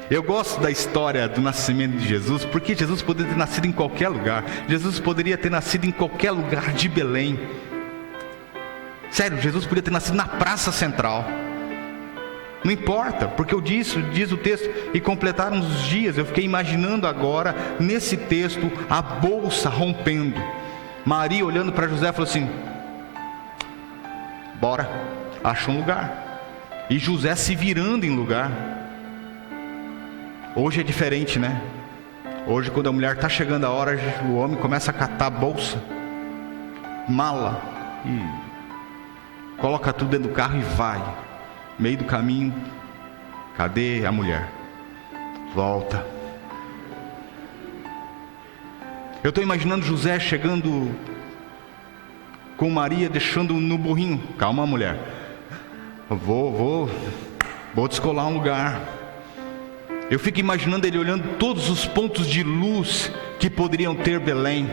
Eu gosto da história do nascimento de Jesus, porque Jesus poderia ter nascido em qualquer lugar. Jesus poderia ter nascido em qualquer lugar de Belém. Sério, Jesus poderia ter nascido na Praça Central. Não importa, porque diz o texto, e completaram os dias. Eu fiquei imaginando agora, nesse texto, a bolsa rompendo. Maria olhando para José falou assim: bora, acha um lugar. E José se virando em lugar. Hoje é diferente, né? Hoje, quando a mulher está chegando a hora, o homem começa a catar a bolsa, mala, e coloca tudo dentro do carro e vai. Meio do caminho, cadê a mulher? Volta. Eu estou imaginando José chegando com Maria, deixando no burrinho. Calma, mulher. Vou descolar um lugar. Eu fico imaginando ele olhando todos os pontos de luz que poderiam ter Belém,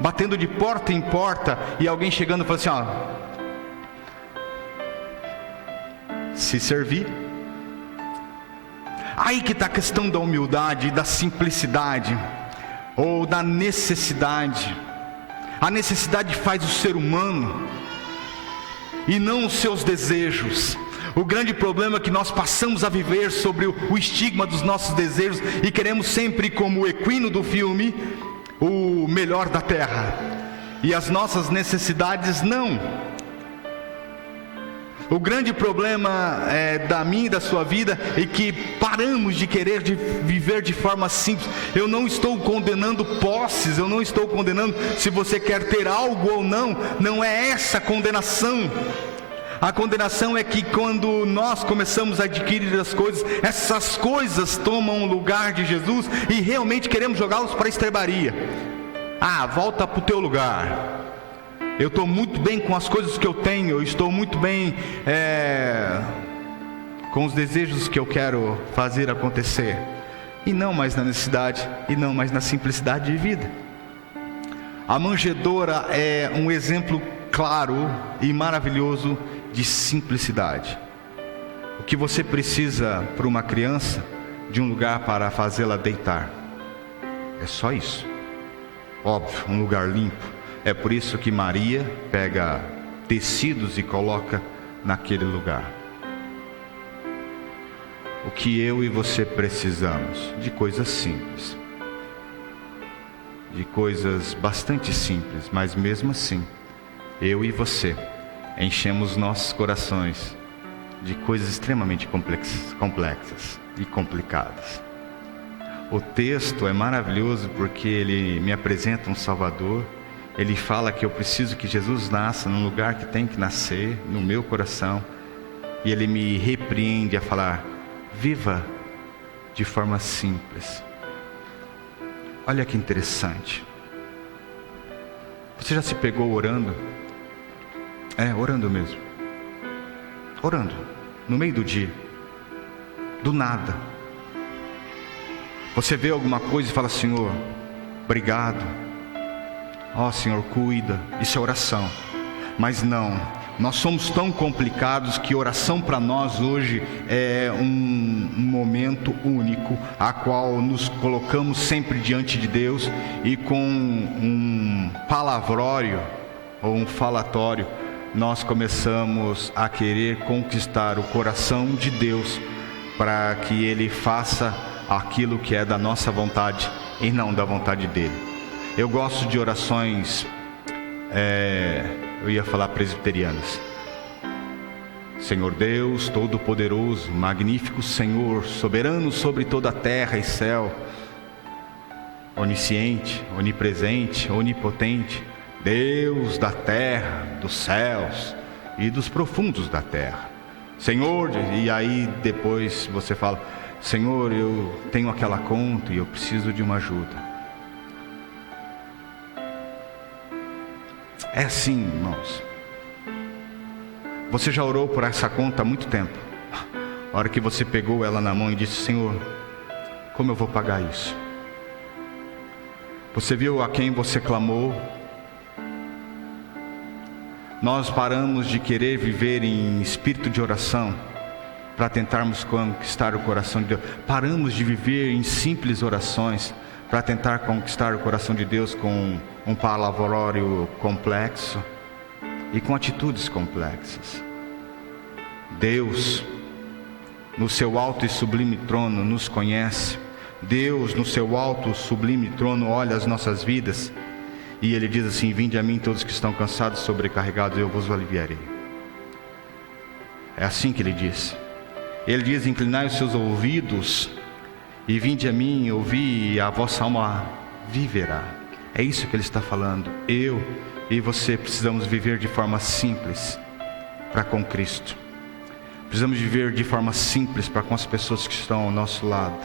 batendo de porta em porta, e alguém chegando e falando assim: ó, se servir. Aí que está a questão da humildade, da simplicidade, ou da necessidade. A necessidade faz o ser humano, e não os seus desejos. O grande problema é que nós passamos a viver sobre o estigma dos nossos desejos, e queremos sempre, como o equino do filme, o melhor da terra, e as nossas necessidades não. O grande problema da minha e da sua vida é que paramos de querer viver de forma simples. Eu não estou condenando posses, eu não estou condenando se você quer ter algo ou não, não é essa a condenação. A condenação é que quando nós começamos a adquirir as coisas, essas coisas tomam o lugar de Jesus e realmente queremos jogá-los para a estrebaria. Ah, volta para o teu lugar. Eu estou muito bem com as coisas que eu tenho, eu estou muito bem com os desejos que eu quero fazer acontecer, e não mais na necessidade, e não mais na simplicidade de vida. A manjedoura é um exemplo claro e maravilhoso de simplicidade. O que você precisa para uma criança, de um lugar para fazê-la deitar, é só isso. Óbvio, um lugar limpo. É por isso que Maria pega tecidos e coloca naquele lugar. O que eu e você precisamos? De coisas simples. De coisas bastante simples, mas mesmo assim, eu e você enchemos nossos corações de coisas extremamente complexas e complicadas. O texto é maravilhoso porque ele me apresenta um Salvador. Ele fala que eu preciso que Jesus nasça num lugar que tem que nascer, no meu coração. E ele me repreende a falar: viva de forma simples. Olha que interessante. Você já se pegou orando? Orando mesmo. Orando, no meio do dia, do nada. Você vê alguma coisa e fala: Senhor, obrigado. Ó Senhor, cuida. Isso é oração. Mas não, nós somos tão complicados que oração para nós hoje é um momento único, a qual nos colocamos sempre diante de Deus, e com um palavrório ou um falatório nós começamos a querer conquistar o coração de Deus, para que Ele faça aquilo que é da nossa vontade e não da vontade dEle. Eu gosto de orações, eu ia falar presbiterianas. Senhor Deus Todo-Poderoso, magnífico Senhor, soberano sobre toda a terra e céu, onisciente, onipresente, onipotente, Deus da terra, dos céus e dos profundos da terra. Senhor, e aí depois você fala: Senhor, eu tenho aquela conta e eu preciso de uma ajuda. É assim, irmãos. Você já orou por essa conta há muito tempo. A hora que você pegou ela na mão e disse: Senhor, como eu vou pagar isso? Você viu a quem você clamou? Nós paramos de querer viver em espírito de oração para tentarmos conquistar o coração de Deus. Paramos de viver em simples orações para tentar conquistar o coração de Deus com um palavrório complexo e com atitudes complexas. Deus, no seu alto e sublime trono, nos conhece. Deus, no seu alto e sublime trono, olha as nossas vidas e Ele diz assim: vinde a mim todos que estão cansados e sobrecarregados, eu vos aliviarei. É assim que Ele diz. Ele diz: inclinai os seus ouvidos e vinde a mim, ouvi, e a vossa alma viverá. É isso que Ele está falando. Eu e você precisamos viver de forma simples para com Cristo. Precisamos viver de forma simples para com as pessoas que estão ao nosso lado.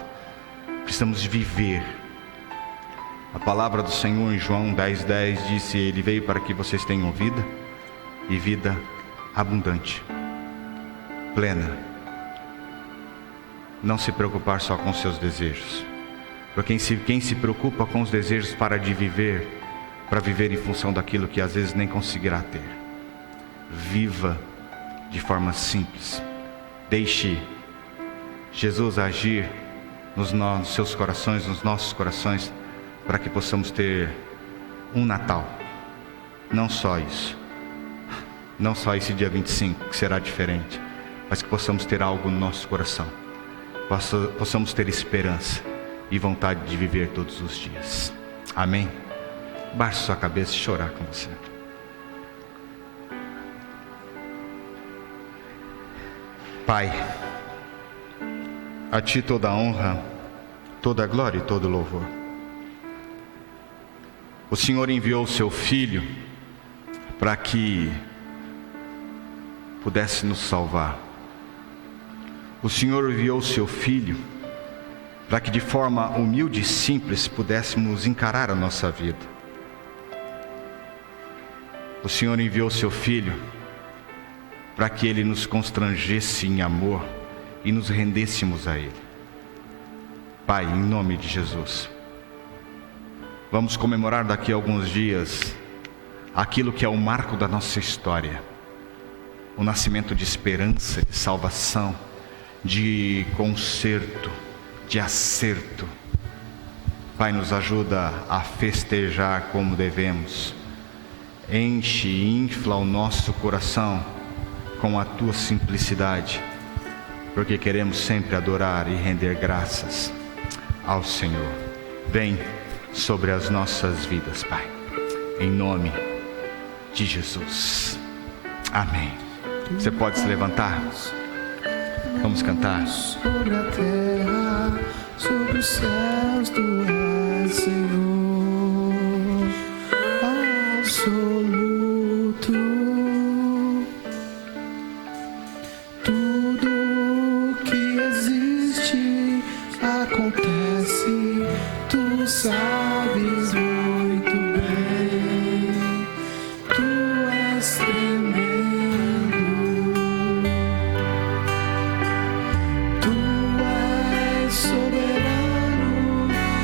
Precisamos viver. A palavra do Senhor em João 10:10 disse: Ele veio para que vocês tenham vida, e vida abundante, plena. não se preocupar só com seus desejos. Porque quem se preocupa com os desejos para viver em função daquilo que às vezes nem conseguirá ter. Viva de forma simples. Deixe Jesus agir nos seus corações, nos nossos corações, para que possamos ter um Natal. Não só isso. Não só esse dia 25, que será diferente, mas que possamos ter algo no nosso coração. Possamos ter esperança e vontade de viver todos os dias. Amém? Baixe sua cabeça e chorar com você. Pai, a Ti toda a honra, toda a glória e todo o louvor. O Senhor enviou o Seu Filho para que pudesse nos salvar. O Senhor enviou o Seu Filho para que de forma humilde e simples pudéssemos encarar a nossa vida. O Senhor enviou o Seu Filho para que Ele nos constrangesse em amor e nos rendêssemos a Ele. Pai, em nome de Jesus, vamos comemorar daqui a alguns dias aquilo que é o marco da nossa história, o nascimento de esperança, de salvação, de conserto, de acerto. Pai, nos ajuda a festejar como devemos. Enche e infla o nosso coração com a Tua simplicidade, porque queremos sempre adorar e render graças ao Senhor. Vem sobre as nossas vidas, Pai, em nome de Jesus. Amém. Você pode se levantar? Vamos cantar. Sobre a terra, sobre os céus, Tu és Senhor absoluto. Tudo que existe acontece, Tu sabes muito bem. Tu és tremendo.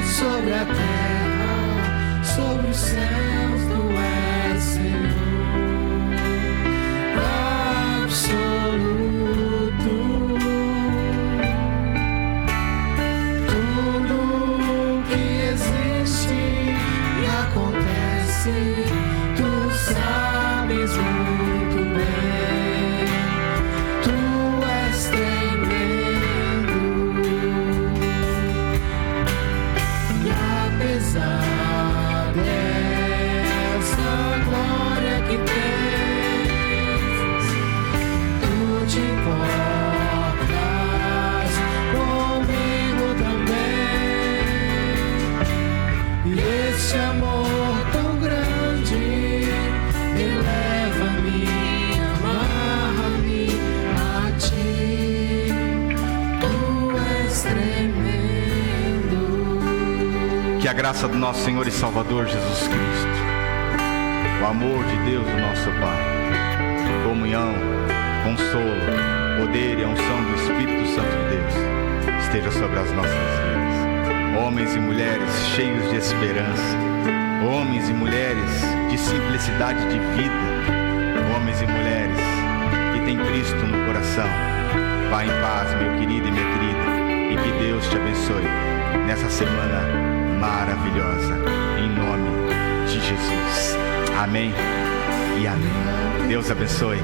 Sobre a terra, sobre os céus, Tu és Senhor absoluto. Tudo que existe e acontece, Tu sabes muito bem. Tu és tremendo. Apesar dessa glória que tens, Tu te importas comigo também. E esse amor tão grande eleva-me, amarra-me a Ti. Tu és tremendo. Que a graça do nosso Senhor e Salvador Jesus Cristo, o amor de Deus, o nosso Pai, comunhão, consolo, poder e a unção do Espírito Santo de Deus esteja sobre as nossas vidas. Homens e mulheres cheios de esperança, homens e mulheres de simplicidade de vida, homens e mulheres que têm Cristo no coração. Vá em paz, meu querido e minha querida, e que Deus te abençoe nessa semana maravilhosa, em nome de Jesus. Amém e amém. Deus abençoe.